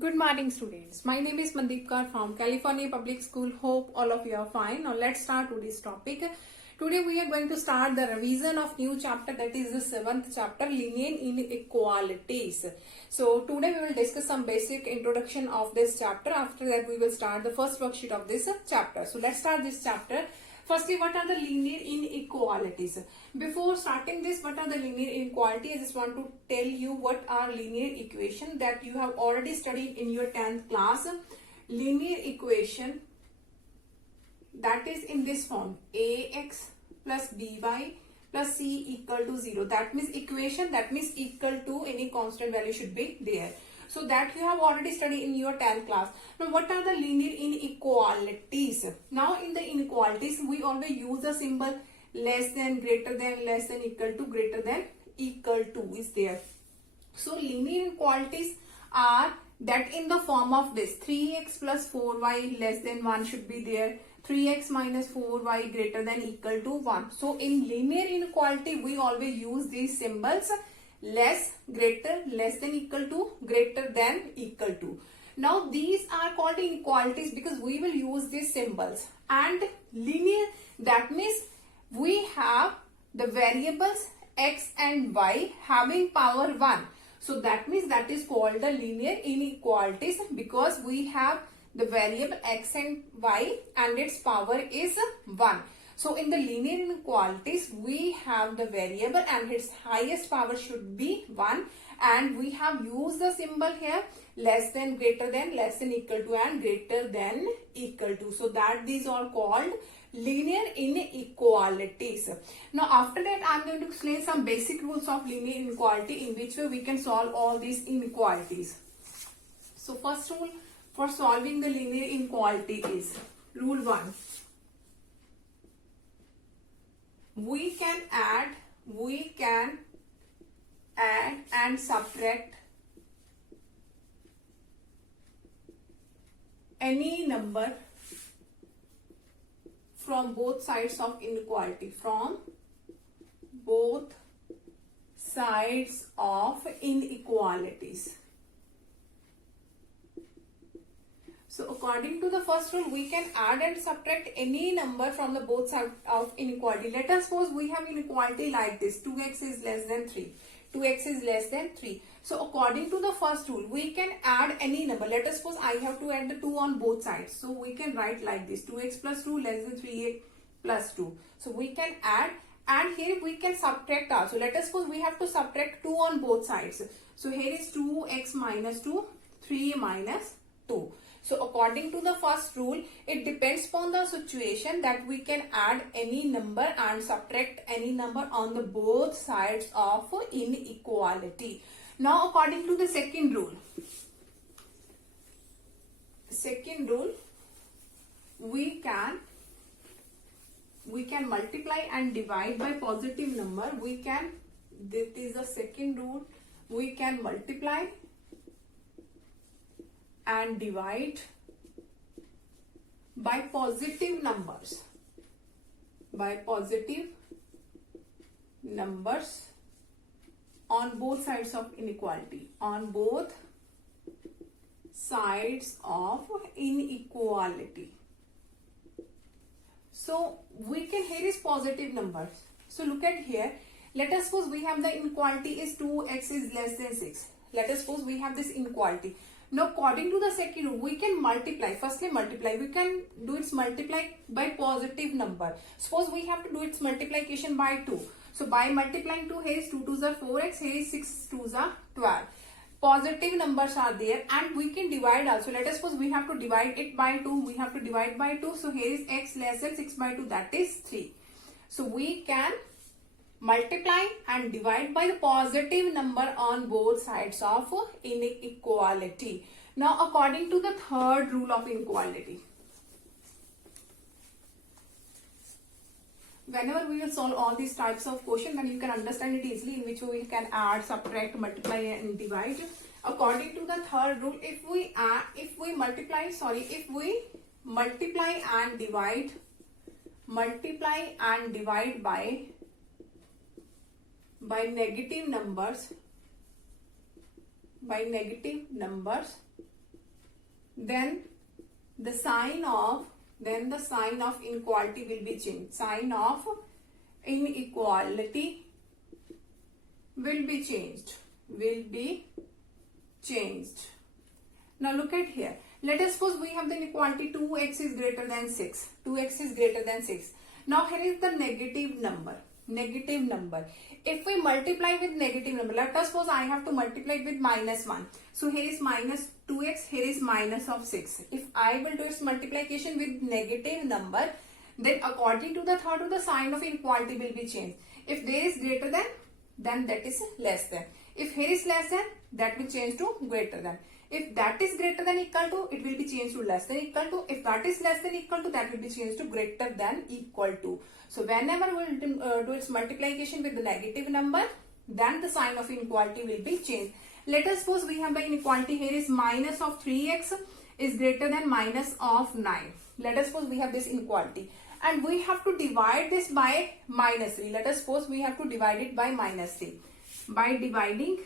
Good morning, students. My name is Mandeep Kaur from California Public School. Hope all of you are fine. Now let's start today's topic. Today we are going to start the revision of new chapter, that is the seventh chapter, linear inequalities. So today we will discuss some basic introduction of this chapter. After that we will start the first worksheet of this chapter. So let's start this chapter. Firstly, what are the linear inequalities? Before starting this, what are the linear inequalities? I just want to tell you what are linear equation that you have already studied in your 10th class. Linear equation that is in this form: ax plus by plus c equal to 0. That means equation, that means equal to any constant value should be there. So that you have already studied in your 10th class. Now what are the linear inequalities? Now in the inequalities we always use the symbol less than, greater than, less than, equal to, greater than, equal to is there. So linear inequalities are that in the form of this: 3x plus 4y less than 1 should be there, 3x minus 4y greater than equal to 1. So in linear inequality we always use these symbols: less, greater, less than equal to, greater than equal to. Now these are called inequalities because we will use these symbols. And linear, that means we have the variables x and y having power 1. So that means that is called the linear inequalities because we have the variable x and y and its power is 1. So in the linear inequalities, we have the variable and its highest power should be 1, and we have used the symbol here less than, greater than, less than, equal to, and greater than equal to. So that these are called linear inequalities. Now after that I am going to explain some basic rules of linear inequality in which way we can solve all these inequalities. So first rule for solving the linear inequality is rule 1. We can add and subtract any number from both sides of inequality, from both sides of inequalities. So according to the first rule, we can add and subtract any number from the both sides of inequality. Let us suppose we have inequality like this: 2x is less than 3, 2x is less than 3. So according to the first rule, we can add any number. Let us suppose I have to add the 2 on both sides. So we can write like this: 2x plus 2 less than 3x plus 2. So we can add, and here we can subtract also. Let us suppose we have to subtract 2 on both sides. So here is 2x minus 2, 3 minus 2. So according to the first rule, it depends upon the situation that we can add any number and subtract any number on the both sides of inequality. Now according to the second rule, we can multiply and divide by positive number. This is the second rule, we can multiply and divide by positive numbers, on both sides of inequality, on both sides of inequality. So we can, here is positive numbers. So look at here. Let us suppose we have the inequality is 2x is less than 6. Let us suppose we have this inequality. Now according to the second rule, we can multiply. Firstly multiply. We can do its multiply by positive number. Suppose we have to do its multiplication by 2. So by multiplying 2, here is 2 2s are 4x, here is 6 2s are 12. Positive numbers are there, and we can divide also. Let us suppose we have to divide it by 2. We have to divide by 2. So here is x less than 6 by 2, that is 3. So we can multiply and divide by the positive number on both sides of inequality. Now according to the third rule of inequality, whenever we will solve all these types of questions, then you can understand it easily in which way we can add, subtract, multiply and divide. According to the third rule, if we multiply and divide by negative numbers, then the sign of inequality will be changed. Sign of inequality will be changed. Now look at here. Let us suppose we have the inequality 2x is greater than 6. 2x is greater than 6. Now here is the negative number. If we multiply with negative number, let us suppose I have to multiply with minus 1. So here is minus 2x, here is minus of 6. If I will do its multiplication with negative number, then according to the third rule, the sign of inequality will be changed. If there is greater than, then that is less than. If here is less than, that will change to greater than. If that is greater than equal to, it will be changed to less than equal to. If that is less than equal to, that will be changed to greater than equal to. So whenever we will do its multiplication with the negative number, then the sign of inequality will be changed. Let us suppose we have the inequality here is minus of 3x is greater than minus of 9. Let us suppose we have this inequality. And we have to divide this by minus 3. Let us suppose we have to divide it by minus 3. By dividing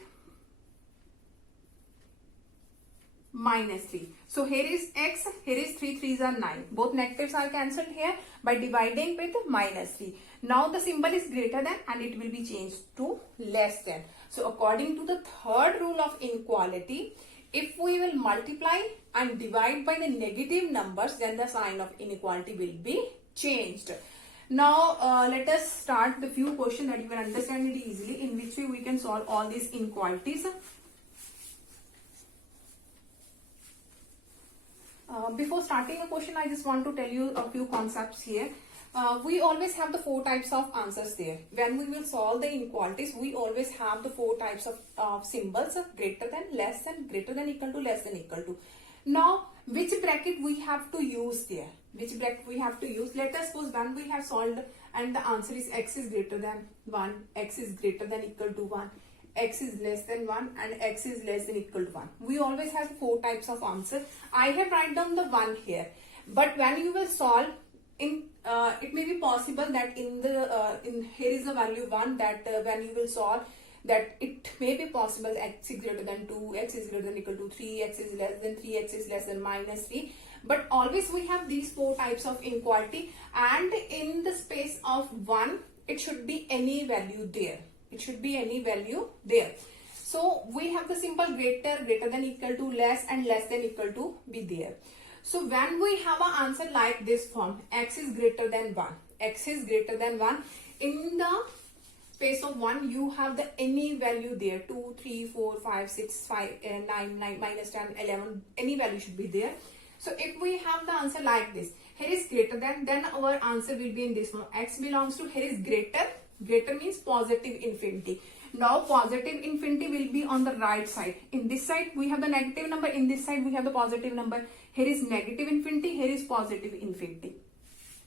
minus 3. So here is x, here is 3 3s are 9. Both negatives are cancelled here by dividing with minus 3. Now the symbol is greater than and it will be changed to less than. So according to the third rule of inequality, if we will multiply and divide by the negative numbers, then the sign of inequality will be changed. Now let us start the few questions that you can understand it easily, in which way we can solve all these inequalities. Before starting a question, I just want to tell you a few concepts here. We always have the 4 types of answers there. When we will solve the inequalities, we always have the 4 types of symbols: greater than, less than, greater than equal to, less than equal to. Now, which bracket we have to use there? Which bracket we have to use? Let us suppose when we have solved and the answer is x is greater than 1, x is greater than equal to 1, x is less than 1 and x is less than equal to 1. We always have 4 types of answer. I have written down the 1 here. But when you will solve, it may be possible that here is the value 1, that when you will solve, that it may be possible x is greater than 2, x is greater than equal to 3, x is less than 3, x is less than minus 3. But always we have these 4 types of inequality, and in the space of 1, it should be any value there. It should be any value there. So we have the symbol greater, greater than equal to, less and less than equal to be there. So when we have an answer like this form, x is greater than 1, x is greater than 1, in the space of 1 you have the any value there, 2, 3, 4, 5, 6, 9, minus 10, 11, any value should be there. So if we have the answer like this, here is greater than, then our answer will be in this one. X belongs to, here is greater. Greater means positive infinity. Now positive infinity will be on the right side. In this side we have the negative number, in this side we have the positive number. Here is negative infinity, here is positive infinity.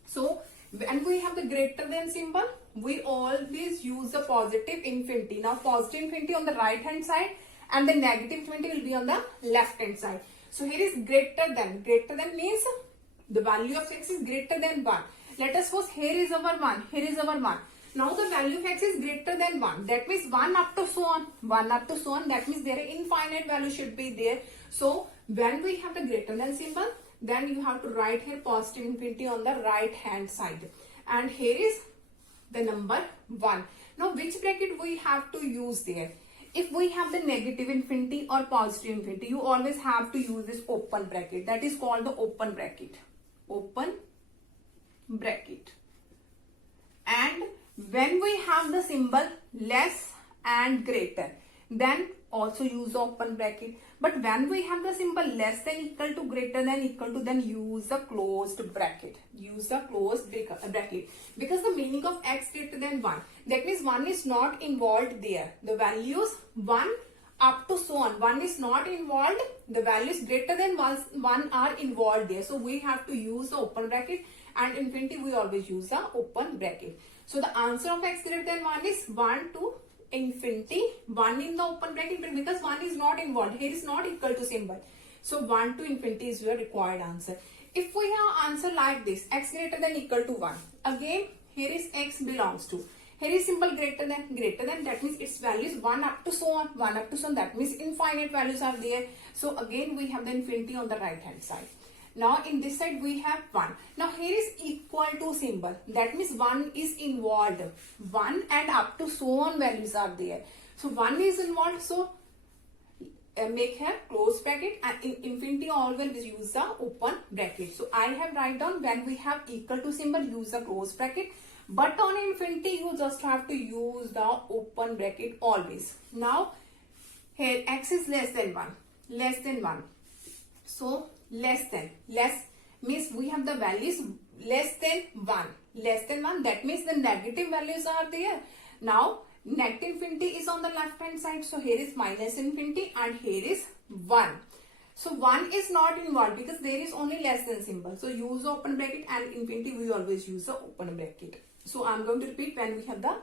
So when we have the greater than symbol, we always use the positive infinity. Now positive infinity on the right hand side and the negative infinity will be on the left hand side. So here is greater than. Greater than means the value of x is greater than 1. Let us suppose here is our 1, here is our 1. Now the value of x is greater than 1. That means 1 up to so on. 1 up to so on. That means there infinite value should be there. So when we have the greater than symbol, then you have to write here positive infinity on the right hand side. And here is the number 1. Now which bracket we have to use there? If we have the negative infinity or positive infinity, you always have to use this open bracket. That is called the open bracket. Open bracket. And when we have the symbol less and greater, then also use the open bracket. But when we have the symbol less than equal to, greater than equal to, then use the closed bracket. Use the closed bracket. Because the meaning of x greater than 1, that means 1 is not involved there. The values 1 up to so on, 1 is not involved. The values greater than 1 are involved there. So we have to use the open bracket, and infinity we always use the open bracket. So the answer of x greater than 1 is 1 to infinity, 1 in the open bracket, because 1 is not involved. Here is not equal to symbol. So 1 to infinity is your required answer. If we have answer like this, x greater than equal to 1, again here is x belongs to. Here is symbol greater than, that means its value is 1 up to so on, 1 up to so on, that means infinite values are there. So again we have the infinity on the right hand side. Now in this side we have 1. Now here is equal to symbol, that means 1 is involved, 1 and up to so on values are there. So 1 is involved, so make here close bracket, and in infinity always use the open bracket. So I have write down when we have equal to symbol use the close bracket, but on infinity you just have to use the open bracket always. Now here x is less than 1. So less means we have the values less than 1, that means the negative values are there. Now negative infinity is on the left hand side, so here is minus infinity and here is 1. So 1 is not involved because there is only less than symbol, so use the open bracket, and infinity we always use the open bracket. So I am going to repeat, when we have the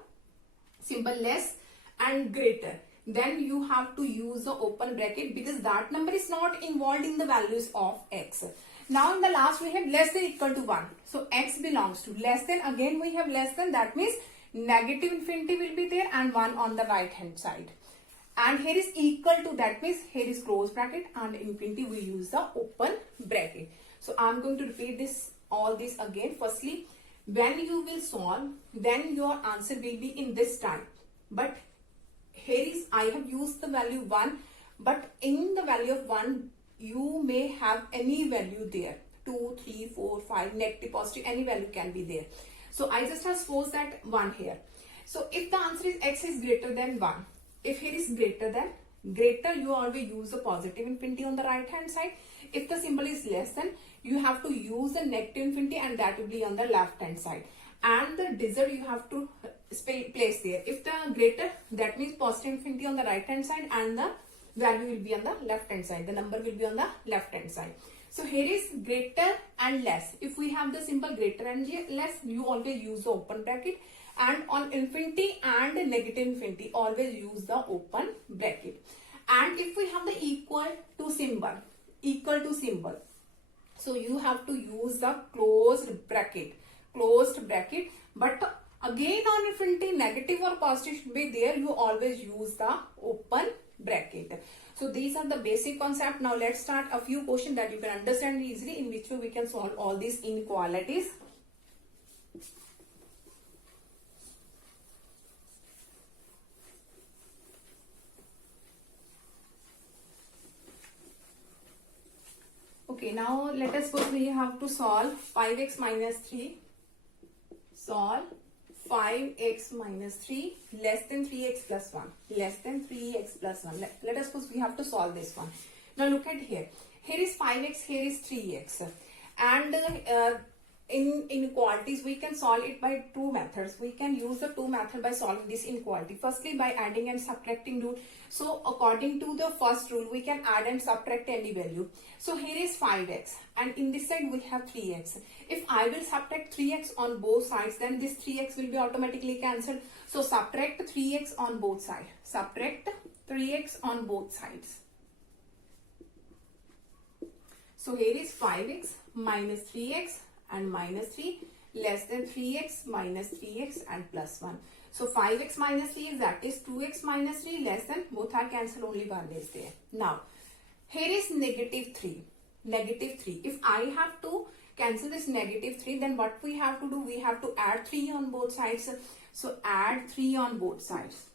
symbol less and greater, then you have to use the open bracket because that number is not involved in the values of x. Now in the last we have less than equal to 1, so x belongs to less than, again we have less than, that means negative infinity will be there and 1 on the right hand side. And here is equal to, that means here is close bracket, and infinity we use the open bracket. So I am going to repeat this all this again. Firstly, when you will solve, then your answer will be in this type, but here is I have used the value 1, but in the value of 1 you may have any value there, 2, 3, 4, 5, negative, positive, any value can be there. So I just have suppose that 1 here. So if the answer is x is greater than 1, if here is greater, you always use the positive infinity on the right hand side. If the symbol is less than, you have to use the negative infinity, and that will be on the left hand side. And the digit you have to place there. If the greater, that means positive infinity on the right hand side, and the value will be on the left hand side. The number will be on the left hand side. So here is greater and less. If we have the symbol greater and less, you always use the open bracket. And on infinity and negative infinity, always use the open bracket. And if we have the equal to symbol, so you have to use the closed bracket. But again on infinity, negative or positive should be there, you always use the open bracket. So these are the basic concept. Now let's start a few questions that you can understand easily, in which way we can solve all these inequalities. Okay, now let us suppose we have to solve 5x minus 3. Solve 5x minus 3 less than 3x plus 1. Let us suppose we have to solve this one. Now look at here. Here is 5x, here is 3x. And in inequalities, we can solve it by two methods. We can use the two methods by solving this inequality. Firstly, by adding and subtracting rule. So according to the first rule, we can add and subtract any value. So here is 5x, and in this side we have 3x. If I will subtract 3x on both sides, then this 3x will be automatically cancelled. So subtract 3x on both sides. So here is 5x minus 3x and minus 3 less than 3x minus 3x and plus 1. So 5x minus 3 is, that is 2x minus 3 less than, both are cancelled, only 1 is there. Now here is negative 3. If I have to cancel this negative 3, then what we have to do, we have to add 3 on both sides. So add 3 on both sides.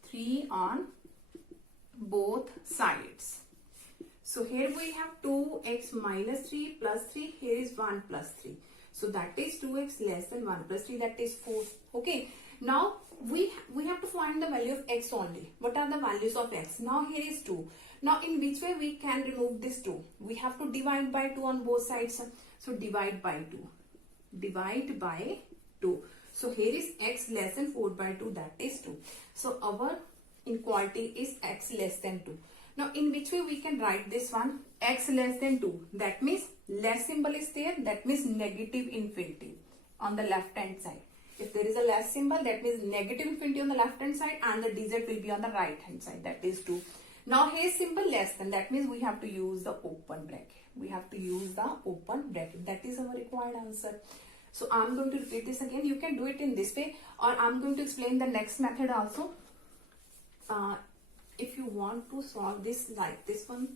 So here we have 2x minus 3 plus 3. Here is 1 plus 3. So that is 2x less than 1 plus 3, that is 4. Okay. Now we have to find the value of x only. What are the values of x? Now here is 2. Now in which way we can remove this 2? We have to divide by 2 on both sides. So divide by 2. So here is x less than 4 by 2, that is 2. So our inequality is x less than 2. Now in which way we can write this one? X less than 2. That means less symbol is there. That means negative infinity on the left hand side. If there is a less symbol, that means negative infinity on the left hand side, and the digit will be on the right hand side. That is 2. Now here is symbol less than. That means we have to use the open bracket. That is our required answer. So I'm going to repeat this again. You can do it in this way, or I'm going to explain the next method also. If you want to solve this like this one,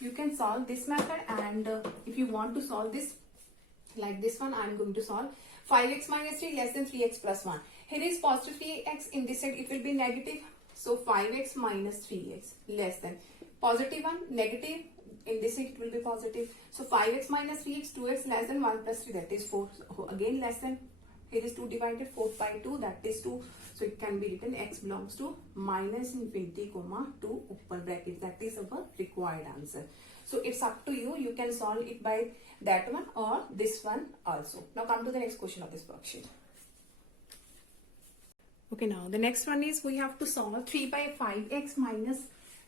you can solve this method, and if you want to solve this like this one, I'm going to solve 5x minus 3 less than 3x plus 1. Here is positive 3x, in this side it will be negative. So 5x minus 3x less than positive 1, negative, in this side it will be positive. So 5x minus 3x, 2x less than 1 plus 3, that is 4. So again less than, here is 2 divided 4 by 2, that is 2. So it can be written x belongs to minus infinity comma 2 open bracket. That is our required answer. So it's up to you. You can solve it by that one or this one also. Now come to the next question of this worksheet. Okay, now the next one is we have to solve 3 by 5x minus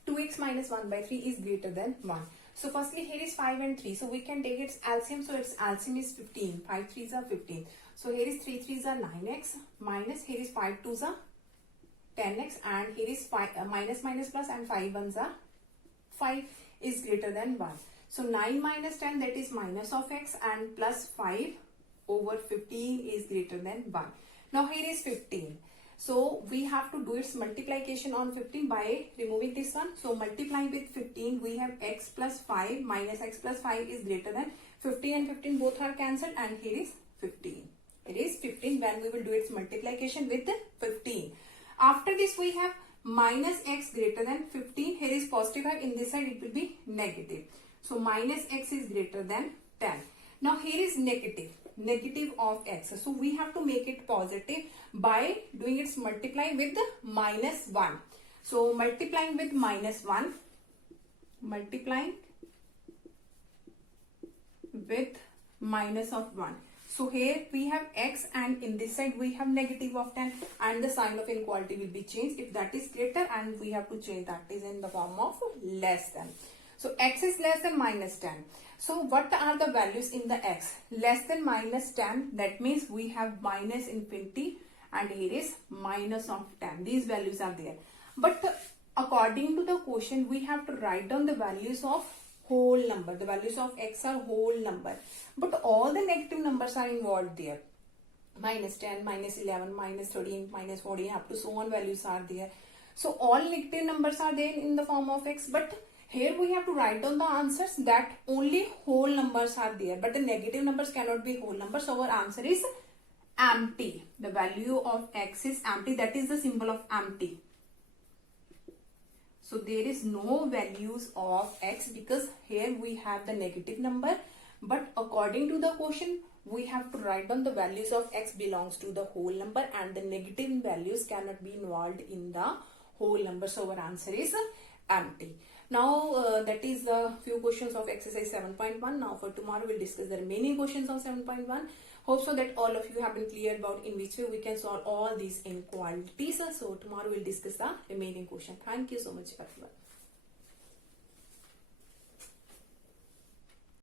2x minus 1 by 3 is greater than 1. So firstly here is 5 and 3. So we can take its LCM. So its LCM is 15. 5 3s are 15. So here is 3 3s are 9x minus, here is 5 2s are 10x, and here is 5 minus minus plus, and 5 1s are 5 is greater than 1. So 9 minus 10, that is minus of x, and plus 5 over 15 is greater than 1. Now here is 15. So we have to do its multiplication on 15 by removing this one. So multiplying with 15, we have x plus 5 minus x plus 5 is greater than 15, and 15 both are cancelled, and here is 15. It is 15 when we will do its multiplication with 15. After this we have minus x greater than 15. Here is positive, in this side it will be negative. So minus x is greater than 10. Now here is negative of x. So we have to make it positive by doing its multiply with minus 1. So multiplying with minus 1, multiplying with minus of 1. So here we have x, and in this side we have negative of 10, and the sign of inequality will be changed if that is greater, and we have to change that is in the form of less than. So x is less than minus 10. So what are the values in the x? Less than minus 10, that means we have minus infinity, and here is minus of 10. These values are there. But according to the question, we have to write down the values of whole number. The values of x are whole number. But all the negative numbers are involved there. Minus 10, minus 11, minus 13, minus 14, up to so on values are there. So all negative numbers are there in the form of x. But here we have to write down the answers that only whole numbers are there. But the negative numbers cannot be whole numbers. So our answer is empty. The value of x is empty. That is the symbol of empty. So there is no values of x because here we have the negative number. But according to the question, we have to write down the values of x belongs to the whole number, and the negative values cannot be involved in the whole number. So our answer is empty. Now that is the few questions of exercise 7.1. Now for tomorrow we'll discuss the remaining questions of 7.1. Hope so that all of you have been clear about in which way we can solve all these inequalities. So tomorrow we'll discuss the remaining question. Thank you so much everyone.